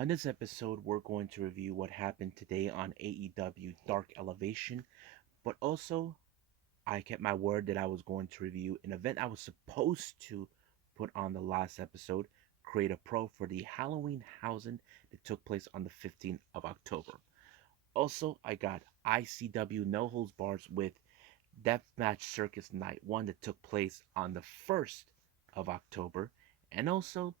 On this episode, we're going to review what happened today on AEW Dark Elevation, but also I kept my word that I was going to review an event I was supposed to put on the last episode, create a pro for the Halloween Hausen that took place on the 15th of October. Also, I got ICW No Holds Bars with Deathmatch Circus Night 1 that took place on the 1st of October, and also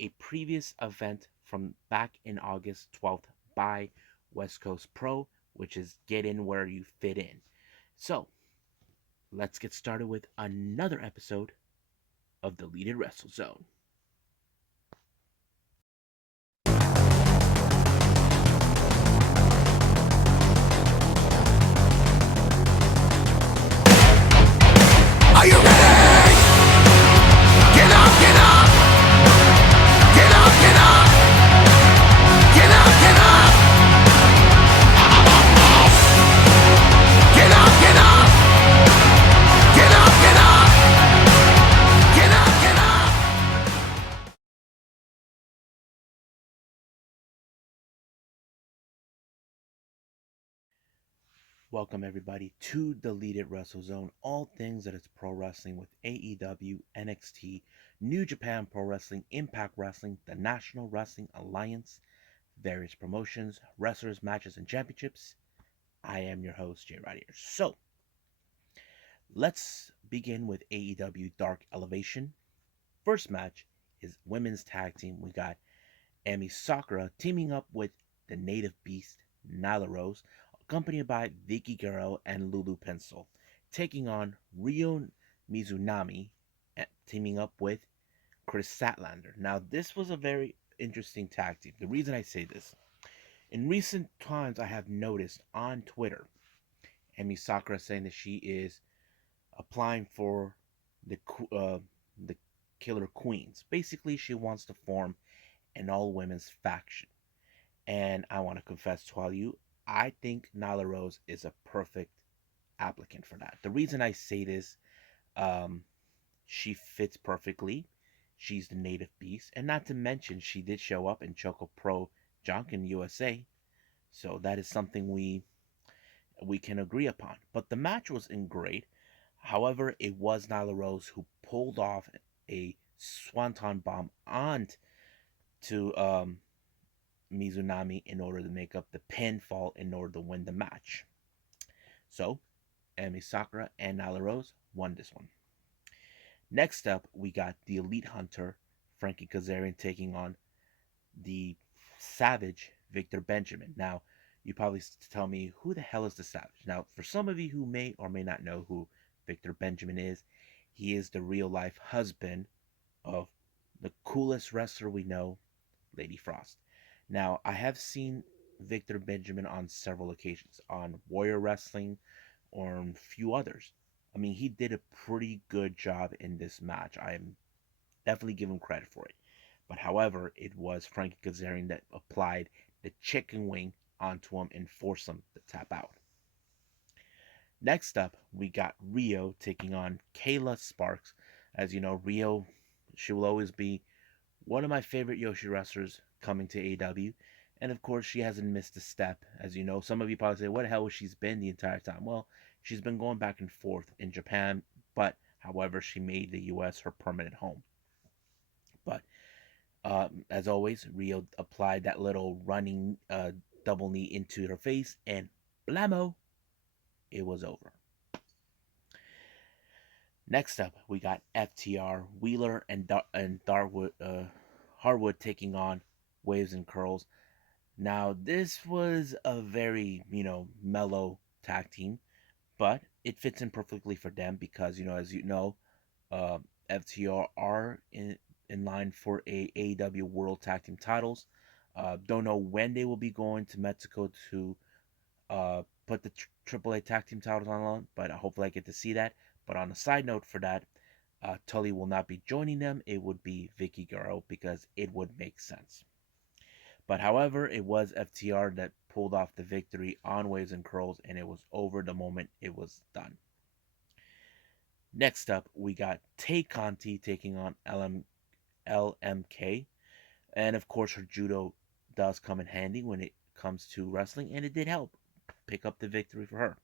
a previous event from back in August 12th by West Coast Pro, which is Get In Where You Fit In. So, let's get started with another episode of Deleted Wrestle Zone. Are you ready? Get up, get up! Get up, get up! Get up, get up! Get up, get up! Get up, get up! Get up, get up! Welcome everybody to Deleted Wrestle Zone, all things that is pro wrestling with AEW, NXT, New Japan Pro Wrestling, Impact Wrestling, the National Wrestling Alliance, various promotions, wrestlers, matches, and championships. I am your host, Jay Ryder. So, let's begin with AEW Dark Elevation. First match is women's tag team. We got Emi Sakura teaming up with the native beast Nyla Rose, accompanied by Vicky Guerrero and Lulu Pencil, taking on Ryo Mizunami, teaming up with Chris Statlander. Now, this was a very interesting tag team. The reason I say this, in recent times, I have noticed on Twitter, Emi Sakura saying that she is applying for the the Killer Queens. Basically, she wants to form an all women's faction. And I want to confess to all you, I think Nyla Rose is a perfect applicant for that. The reason I say this, um, she fits perfectly. She's the native beast, and not to mention she did show up in Choco Pro Junkin USA, so that is something we can agree upon. But the match was in great. However, it was Nyla Rose who pulled off a swanton bomb on to Mizunami in order to make up the pinfall in order to win the match. So, Emi Sakura and Nyla Rose won this one. Next up, we got the Elite Hunter, Frankie Kazarian, taking on the Savage, Victor Benjamin. Now, you probably tell me, who the hell is the Savage? Now, for some of you who may or may not know who Victor Benjamin is, he is the real life husband of the coolest wrestler we know, Lady Frost. Now, I have seen Victor Benjamin on several occasions on Warrior Wrestling or a few others. I mean, he did a pretty good job in this match. I am definitely give him credit for it. But however, it was Frankie Kazarian that applied the chicken wing onto him and forced him to tap out. Next up, we got Rio taking on Kayla Sparks. As you know, Rio, she will always be one of my favorite Yoshi wrestlers coming to AEW. And of course, she hasn't missed a step. As you know, some of you probably say, what the hell has she been the entire time? Well, she's been going back and forth in Japan, but however, she made the US her permanent home. But as always, Rio applied that little running double knee into her face, and blammo, it was over. Next up, we got FTR, Wheeler, and Darwood, Harwood taking on Waves and Curls. Now, this was a very, mellow tag team, but it fits in perfectly for them because, as you know, uh, FTR are in line for a AEW World Tag Team titles. Don't know when they will be going to Mexico to put the AAA Tag Team titles on, but hopefully I get to see that. But on a side note for that, Tully will not be joining them. It would be Vicky Guerrero because it would make sense. But however, it was FTR that pulled off the victory on Waves and Curls, and it was over the moment it was done. Next up, we got Tay Conti taking on LMK, and of course her judo does come in handy when it comes to wrestling, and it did help pick up the victory for her.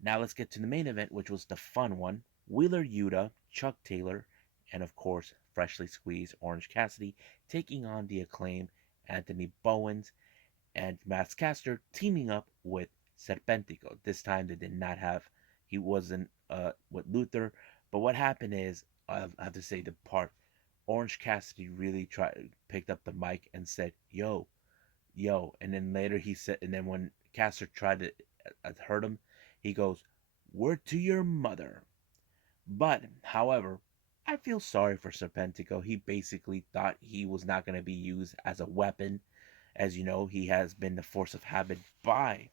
Now let's get to the main event, which was the fun one. Wheeler Yuta, Chuck Taylor, and of course, freshly squeezed Orange Cassidy taking on the Acclaim, Anthony Bowens, and Max Caster teaming up with Serpentico. This time they did not have, he wasn't with Luther. But what happened is, I have to say the part, Orange Cassidy really picked up the mic and said, "Yo, yo," and then later he said, and then when Caster tried to hurt him, he goes, "Word to your mother." But, however, I feel sorry for Serpentico. He basically thought he was not going to be used as a weapon. As you know, he has been the force of habit by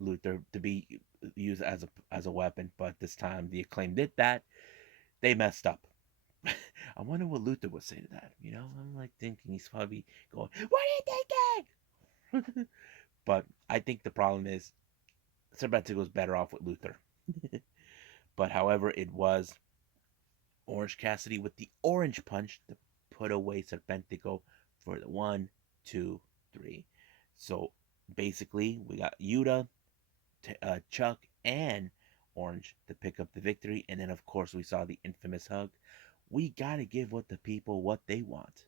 Luther to be used as a weapon, but this time the Acclaim did that. They messed up. I wonder what Luther would say to that. You know, I'm like thinking he's probably going, "What are you thinking?" But I think the problem is Serpentico was better off with Luther. But however, it was Orange Cassidy with the orange punch to put away Serpentico for the 1, 2, 3. So basically, we got Yuta, Chuck, and Orange to pick up the victory. And then, of course, we saw the infamous hug. We got to give what the people what they want.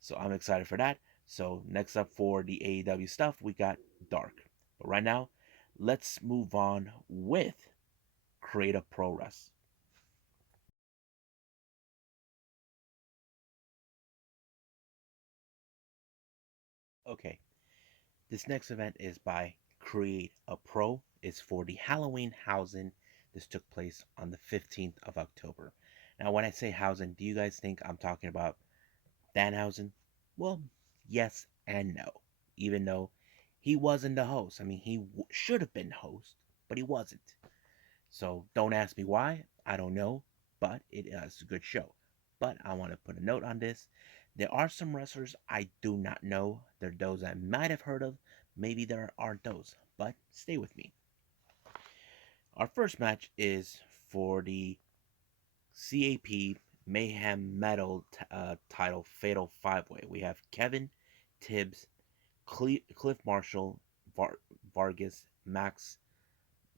So I'm excited for that. So next up for the AEW stuff, we got Dark. But right now, let's move on with Creative Pro Wrestling. Okay, this next event is by Create a Pro. It's for the Halloween Hausen. This took place on the 15th of October. Now, when I say Hausen, do you guys think I'm talking about Danhausen? Well, yes and no. Even though he wasn't the host. I mean, he should have been host, but he wasn't. So don't ask me why. I don't know, but it is a good show. But I want to put a note on this. There are some wrestlers I do not know. There are those I might have heard of. Maybe there aren't those, but stay with me. Our first match is for the CAP Mayhem Metal title Fatal 5-Way. We have Kevin, Tibbs, Cliff Marshall, Vargas, Max,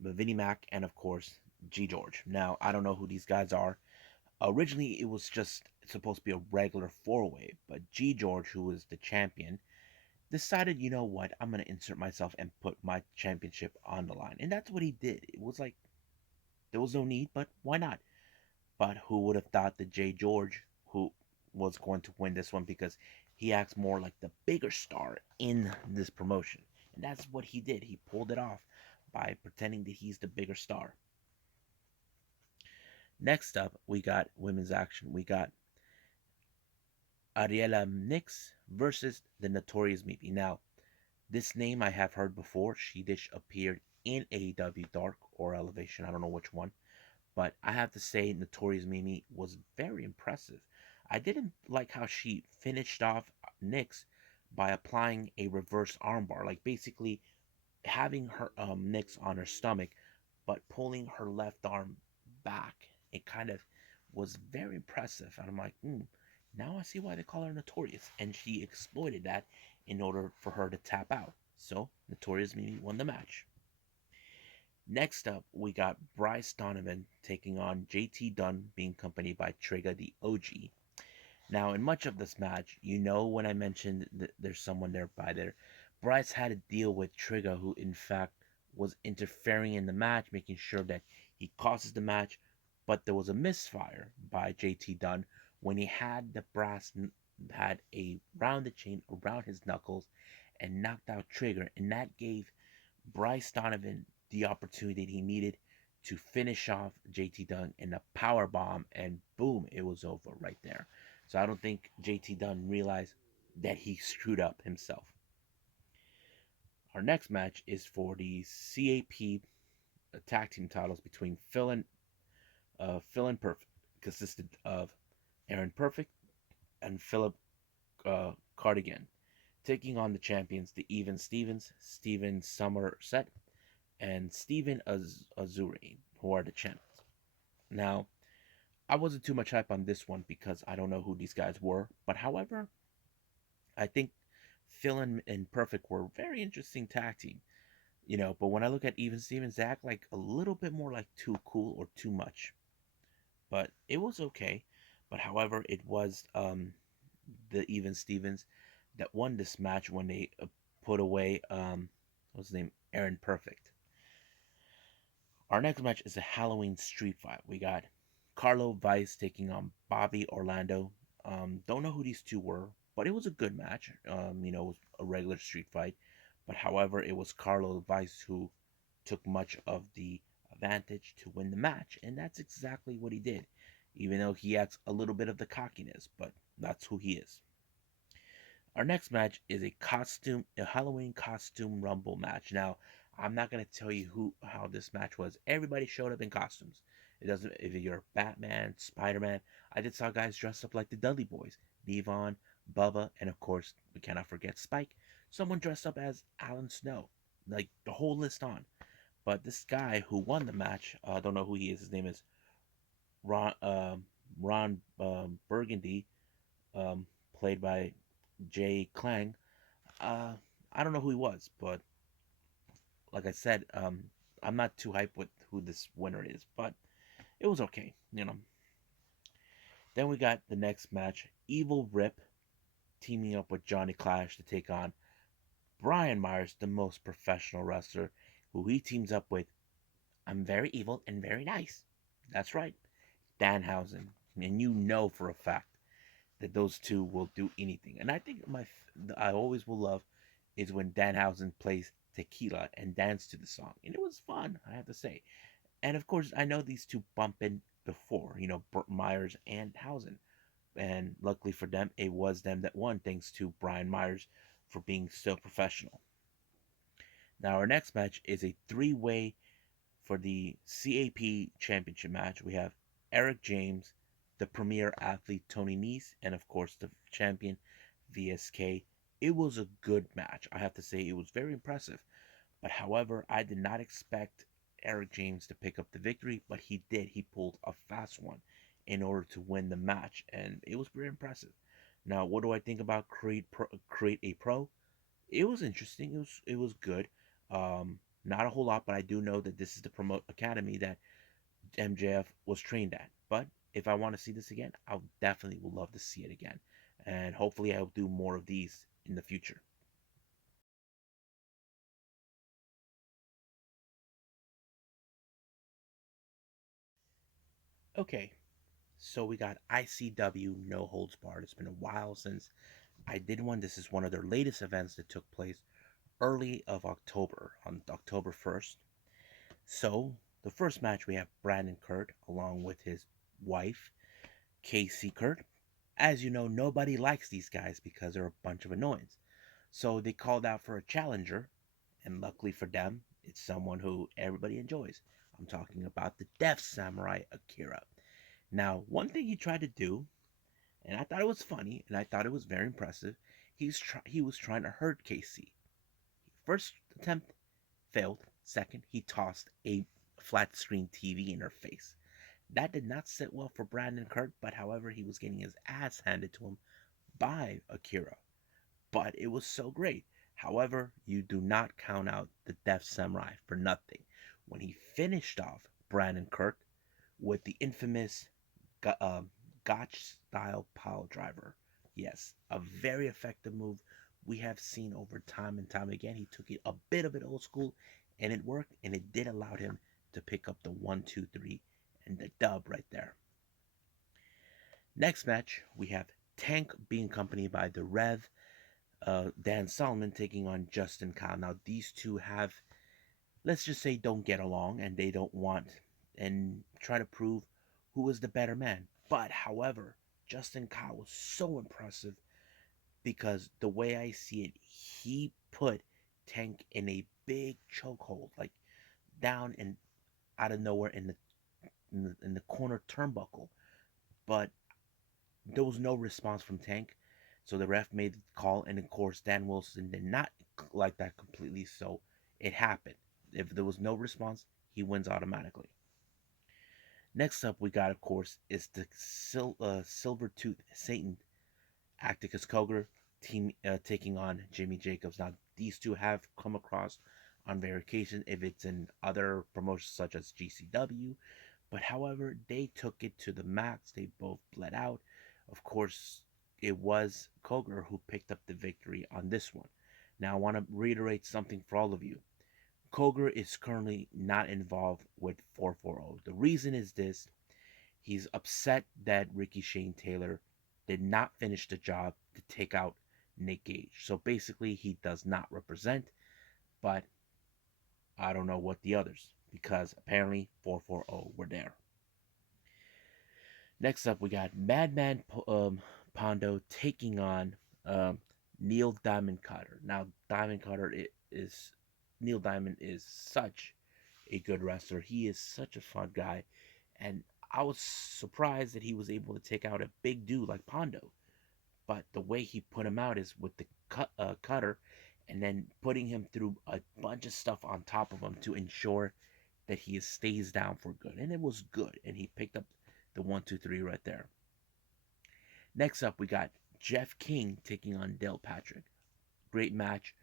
Vinnie Mac, and of course G George. Now I don't know who these guys are. Originally, it was just supposed to be a regular 4-way, but G George, who was the champion, decided, you know what, I'm gonna insert myself and put my championship on the line, and that's what he did. It was like there was no need, but why not? But who would have thought that Jay George, who was going to win this one because he acts more like the bigger star in this promotion. And that's what he did. He pulled it off by pretending that he's the bigger star. Next up, we got women's action. We got Ariela Nix versus the Notorious Mimi. Now, this name I have heard before. She did appear in AEW Dark or Elevation. I don't know which one. But I have to say, Notorious Mimi was very impressive. I didn't like how she finished off Nyx by applying a reverse armbar, like basically having her Nyx on her stomach, but pulling her left arm back. It kind of was very impressive, and I'm like, now I see why they call her Notorious, and she exploited that in order for her to tap out. So Notorious Mimi won the match. Next up, we got Bryce Donovan taking on JT Dunn, being accompanied by Trigger the OG. Now, in much of this match, you know when I mentioned that there's someone there by there, Bryce had to deal with Trigger, who in fact was interfering in the match, making sure that he causes the match. But there was a misfire by JT Dunn when he had the brass had a rounded chain around his knuckles and knocked out Trigger, and that gave Bryce Donovan the opportunity he needed to finish off JT Dunn in a power bomb, and boom, it was over right there. So I don't think JT Dunn realized that he screwed up himself. Our next match is for the CAP tag team titles between Phil and Perfect, consisted of Aaron Perfect and Philip Cardigan, taking on the champions, the Even Stevens, Steven Somerset, and Steven Azuri, who are the champions. Now, I wasn't too much hype on this one because I don't know who these guys were, but however, I think Phil and Perfect were a very interesting tag team, but when I look at Even Stevens, they act like a little bit more like too cool or too much. But it was okay. But however, it was the Even Stevens that won this match when they put away what's his name, Aaron Perfect. Our next match is a Halloween street fight. We got Carlo Vice taking on Bobby Orlando. Don't know who these two were, but it was a good match. It was a regular street fight. But however, it was Carlo Vice who took much of the advantage to win the match, and that's exactly what he did. Even though he adds a little bit of the cockiness, but that's who he is. Our next match is a Halloween costume rumble match. Now, I'm not gonna tell you how this match was. Everybody showed up in costumes. It doesn't if you're Batman, Spider-Man. I just saw guys dressed up like the Dudley Boys, Devon, Bubba, and of course we cannot forget Spike. Someone dressed up as Alan Snow. Like the whole list on. But this guy who won the match, I don't know who he is. His name is Ron Burgundy, um, played by Jay Klang. Uh, I don't know who he was, but like I said, I'm not too hyped with who this winner is, but it was okay. Then we got the next match: Evil Rip teaming up with Johnny Clash to take on Brian Myers, the most professional wrestler, who he teams up with. I'm very evil and very nice. That's right, Danhausen, and you know for a fact that those two will do anything. And I think I always will love is when Danhausen plays Tequila and dance to the song, and it was fun, I have to say. And of course, I know these two bumped in before, Myers and Hausen, and luckily for them, it was them that won, thanks to Brian Myers for being so professional. Now, our next match is a three-way for the CAP championship match. We have Eric James, the premier athlete Tony Nese, and of course the champion VSK. It was a good match. I have to say it was very impressive. But however, I did not expect Eric James to pick up the victory, but he did. He pulled a fast one in order to win the match, and it was very impressive. Now, what do I think about Create a Pro? It was interesting. It was good. Not a whole lot, but I do know that this is the promote academy that MJF was trained at. But if I want to see this again, I definitely would love to see it again, and hopefully I'll do more of these in the future. Okay, so we got ICW No Holds Barred. It's been a while since I did one. This is one of their latest events that took place early of October, on October 1st. So, the first match we have Brandon Kurt along with his wife, Casey Kurt. As you know, nobody likes these guys because they're a bunch of annoyance. So they called out for a challenger, and luckily for them, it's someone who everybody enjoys. I'm talking about the Death Samurai Akira. Now, one thing he tried to do, and I thought it was funny, and I thought it was very impressive, he was trying to hurt Casey. First attempt failed. Second, he tossed a flat screen TV in her face. That did not sit well for Brandon Kurt, but however, he was getting his ass handed to him by Akira. But it was so great. However, you do not count out the Death Samurai for nothing. When he finished off Brandon Kurt with the infamous Gotch style pile driver. Yes, a very effective move we have seen over time and time again. He took it a bit of it old school and it worked, and it did allow him to pick up the 1, 2, 3 and the dub right there. Next match, we have Tank being accompanied by the Rev, Dan Solomon taking on Justin Kyle. Now, these two have, let's just say, don't get along and they don't want and try to prove who is the better man. But, however, Justin Kyle was so impressive because the way I see it, he put Tank in a big chokehold, like down and out of nowhere in the corner turnbuckle. But there was no response from Tank. So the ref made the call, and of course, Dan Wilson did not like that completely. So it happened. If there was no response, he wins automatically. Next up, we got, of course, is the Silver Tooth Satan, Acticus Cogar, taking on Jimmy Jacobs. Now, these two have come across on rare occasion if it's in other promotions such as GCW, but however, they took it to the max. They both bled out. Of course, it was Koger who picked up the victory on this one. Now, I want to reiterate something for all of you. Koger is currently not involved with 440. The reason is this: he's upset that Ricky Shane Taylor did not finish the job to take out Nick Gage. So basically, he does not represent, but I don't know what the others, because apparently 440 were there. Next up, we got Madman Pondo taking on um, Neil Diamond Cutter. Now, Diamond Cutter is Neil Diamond is such a good wrestler. He is such a fun guy, and I was surprised that he was able to take out a big dude like Pondo. But the way he put him out is with the cutter, and then putting him through a bunch of stuff on top of him to ensure that he stays down for good. And it was good, and he picked up the 1, 2, 3 right there. Next up, we got Jeff King taking on Dale Patrick. Great match,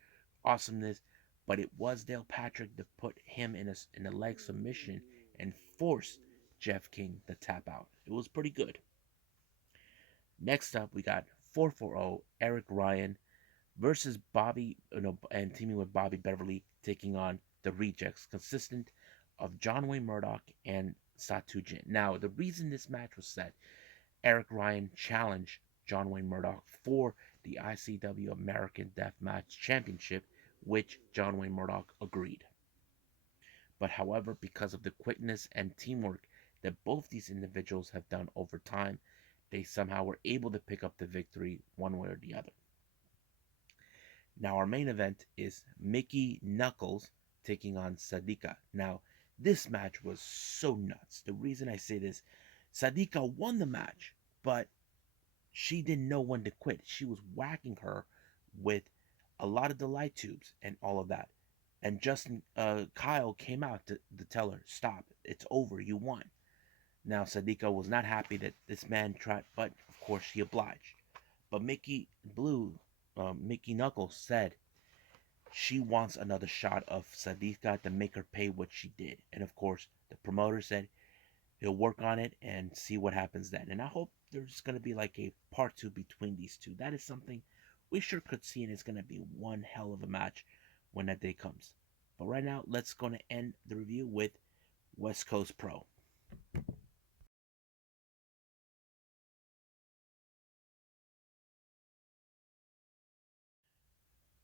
awesomeness, but it was Dale Patrick that put him in a leg submission and forced Jeff King to tap out. It was pretty good. Next up, we got 440 Eric Ryan versus Bobby, and teaming with Bobby Beverly, taking on the Rejects, consistent of John Wayne Murdoch and Satu Jin. Now, the reason this match was set, Eric Ryan challenged John Wayne Murdoch for the ICW American Deathmatch Championship, which John Wayne Murdoch agreed. But however, because of the quickness and teamwork that both these individuals have done over time, they somehow were able to pick up the victory one way or the other. Now, our main event is Mickey Knuckles taking on Sadika. Now, this match was so nuts. The reason I say this, Sadika won the match, but she didn't know when to quit. She was whacking her with a lot of the light tubes and all of that. And Justin Kyle came out to tell her, stop, it's over, you won. Now, Sadika was not happy that this man tried, but of course she obliged. But Mickey Knuckles said she wants another shot of Sadika to make her pay what she did. And of course, the promoter said he'll work on it and see what happens then. And I hope there's going to be like a part two between these two. That is something we sure could see, and it's going to be one hell of a match when that day comes. But right now, let's go to end the review with West Coast Pro.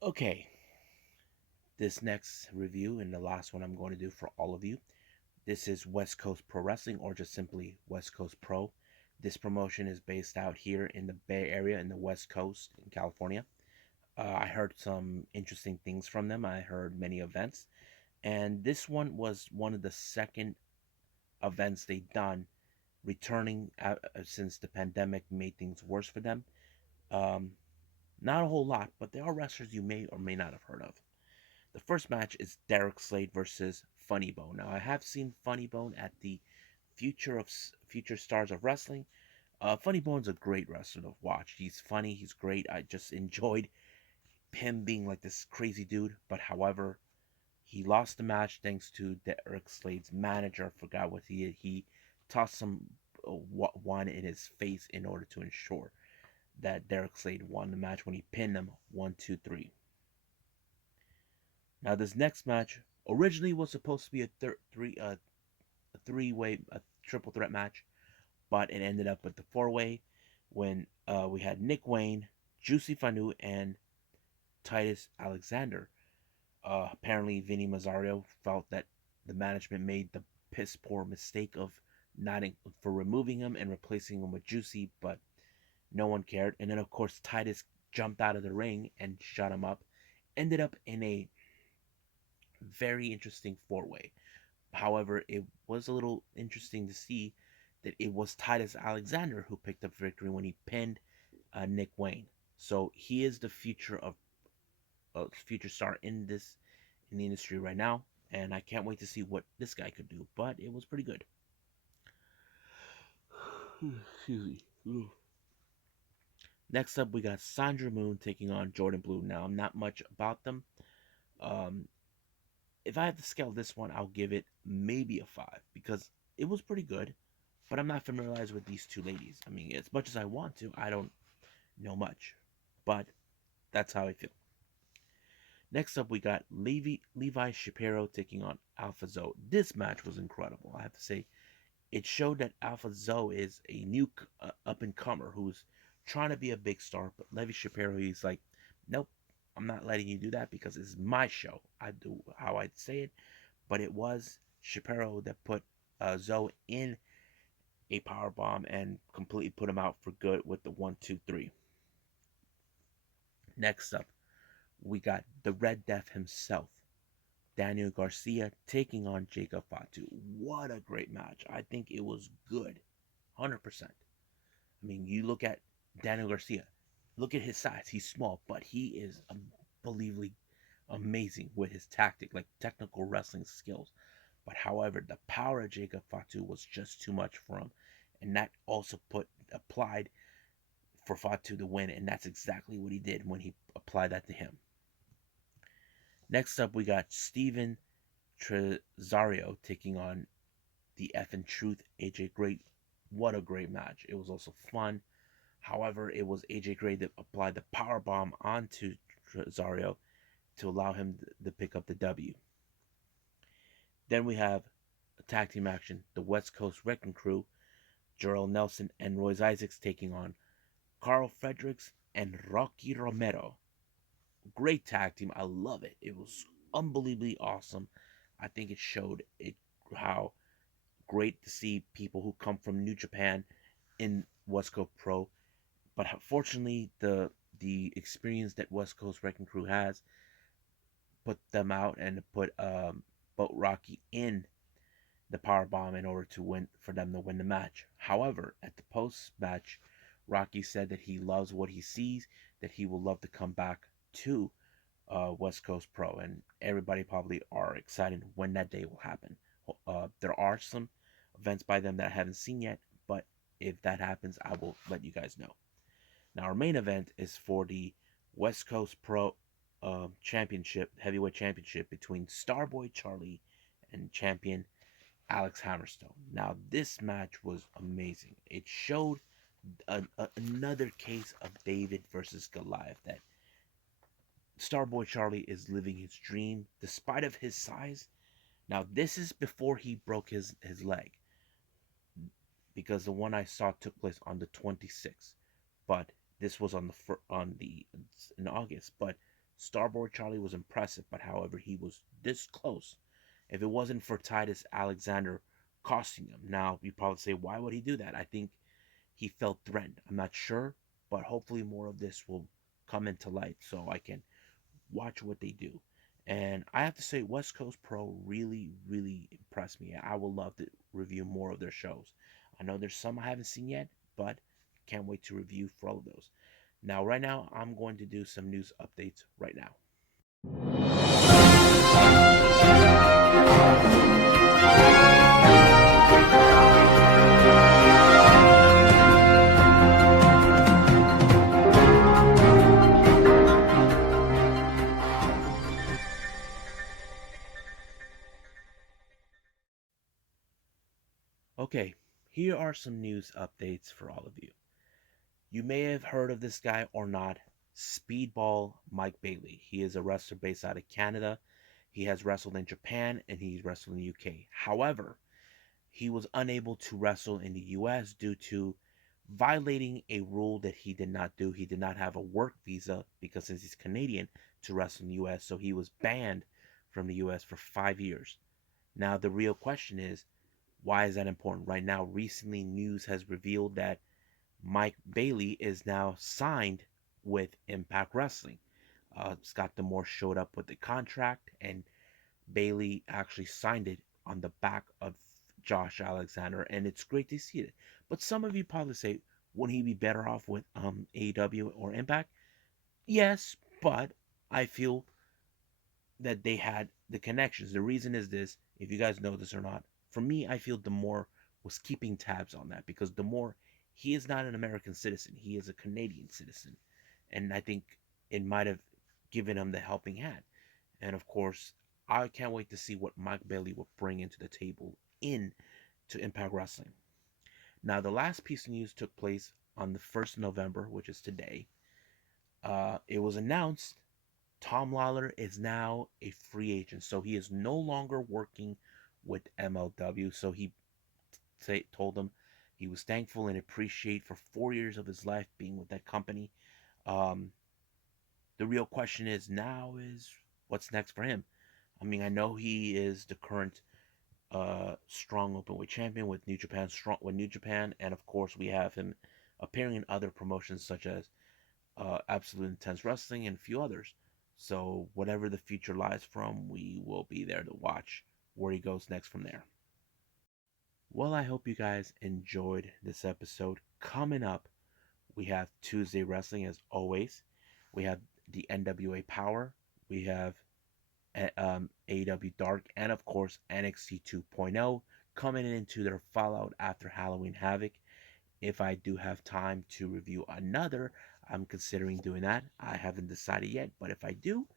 Okay, this next review and the last one I'm going to do for all of you. This is West Coast Pro Wrestling, or just simply West Coast Pro. This promotion is based out here in the Bay Area in the West Coast in California. I heard some interesting things from them. I heard many events, and this one was one of the second events they done, returning since the pandemic made things worse for them. Um, Not a whole lot, but there are wrestlers you may or may not have heard of. The first match is Derek Slade versus Funny Bone. Now, I have seen Funny Bone at the Future Stars of Wrestling. Funny Bone's a great wrestler to watch. He's funny. He's great. I just enjoyed him being like this crazy dude. But however, he lost the match thanks to Derek Slade's manager. I forgot what he did. He tossed some wine in his face in order to ensure that Derek Slade won the match when he pinned him 1, 2, 3. Now, this next match originally was supposed to be a three-way, a triple threat match, but it ended up with the four-way when we had Nick Wayne, Juicy Fanu, and Titus Alexander. Apparently, Vinny Mazzario felt that the management made the piss poor mistake of not for removing him and replacing him with Juicy, but no one cared. And then, of course, Titus jumped out of the ring and shut him up. Ended up in a very interesting four-way. However, it was a little interesting to see that it was Titus Alexander who picked up victory when he pinned Nick Wayne. So he is the future of future star in the industry right now, and I can't wait to see what this guy could do. But it was pretty good. Excuse me. Next up, we got Sandra Moon taking on Jordan Blue. Now, I'm not much about them. Um, if I have to scale this one, I'll give it maybe a 5 because it was pretty good, but I'm not familiarized with these two ladies. I mean, as much as I want to, I don't know much, but that's how I feel. Next up, we got Levi Shapiro taking on Alpha Zoe. This match was incredible. I have to say, it showed that Alpha Zoe is a new up and comer who's trying to be a big star. But Levi Shapiro, he's like, nope, I'm not letting you do that because it's my show. I do how I say it. But it was Shapiro that put Zoe in a power bomb and completely put him out for good with the 1, 2, 3. Next up, we got the Red Death himself, Daniel Garcia, taking on Jacob Fatu. What a great match. I think it was good. 100%. I mean, you look at Daniel Garcia, look at his size. He's small, but he is unbelievably amazing with his like technical wrestling skills. But however, the power of Jacob Fatu was just too much for him. And that also applied for Fatu to win. And that's exactly what he did when he applied that to him. Next up, we got Steven Trezario taking on the effing Truth, AJ Gray. What a great match. It was also fun. However, it was AJ Gray that applied the power bomb onto Trezario to allow him to pick up the W. Then we have a tag team action. The West Coast Wrecking Crew, Jarrell Nelson and Royce Isaacs taking on Carl Fredericks and Rocky Romero. Great tag team. I love it. It was unbelievably awesome. I think it showed how great to see people who come from New Japan in West Coast Pro. But fortunately, the experience that West Coast Wrecking Crew has put them out and put Boat Rocky in the power bomb in order to win for them to win the match. However, at the post match, Rocky said that he loves what he sees, that he will love to come back to West Coast Pro, and everybody probably are excited when that day will happen. There are some events by them that I haven't seen yet, but if that happens, I will let you guys know. Now, our main event is for the West Coast Pro Championship, Heavyweight Championship between Starboy Charlie and champion Alex Hammerstone. Now, this match was amazing. It showed another case of David versus Goliath, that Starboy Charlie is living his dream despite of his size. Now, this is before he broke his leg, because the one I saw took place on the 26th, but this was on the in August. But Starboy Charlie was impressive, but however, he was this close. If it wasn't for Titus Alexander costing him, now you probably say, why would he do that? I think he felt threatened. I'm not sure, but hopefully more of this will come into light so I can watch what they do. And I have to say, West Coast Pro really, really impressed me. I will love to review more of their shows. I know there's some I haven't seen yet, but can't wait to review for all of those. Now, right now, I'm going to do some news updates right now. Okay, here are some news updates for all of you. You may have heard of this guy or not, Speedball Mike Bailey. He is a wrestler based out of Canada. He has wrestled in Japan and he's wrestled in the UK. However, he was unable to wrestle in the US due to violating a rule that he did not do. He did not have a work visa because since he's Canadian to wrestle in the US, so he was banned from the US for 5 years. Now the real question is, why is that important? Right now, recently news has revealed that Mike Bailey is now signed with Impact Wrestling. Scott D'Amore showed up with the contract, and Bailey actually signed it on the back of Josh Alexander, and it's great to see it. But some of you probably say, wouldn't he be better off with AEW or Impact? Yes, but I feel that they had the connections. The reason is this, if you guys know this or not, for me, I feel D'Amore was keeping tabs on that because D'Amore he is not an American citizen. He is a Canadian citizen. And I think it might have given him the helping hand. And of course, I can't wait to see what Mike Bailey will bring into the table in to Impact Wrestling. Now, the last piece of news took place on the 1st of November, which is today. It was announced Tom Lawler is now a free agent, so he is no longer working with MLW. So he told them he was thankful and appreciate for 4 years of his life being with that company. Um, the real question is now is what's next for him. I mean, I know he is the current strong openweight champion with New Japan, and of course we have him appearing in other promotions such as Absolute Intense Wrestling and a few others. So whatever the future lies from, we will be there to watch where he goes next from there. Well, I hope you guys enjoyed this episode. Coming up, we have Tuesday Wrestling as always. We have the NWA Power. We have AEW Dark, and of course NXT 2.0 coming into their fallout after Halloween Havoc. If I do have time to review another, I'm considering doing that. I haven't decided yet, but if I do,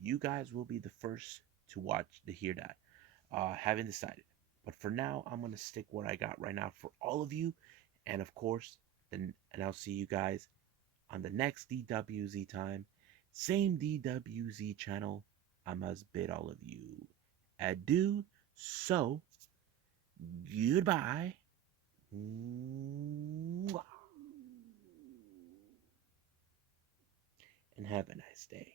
you guys will be the first to hear that. Haven't decided, but for now, I'm gonna stick what I got right now for all of you, and of course, and I'll see you guys on the next DWZ time. Same DWZ channel. I must bid all of you adieu. So, goodbye. And have a nice day.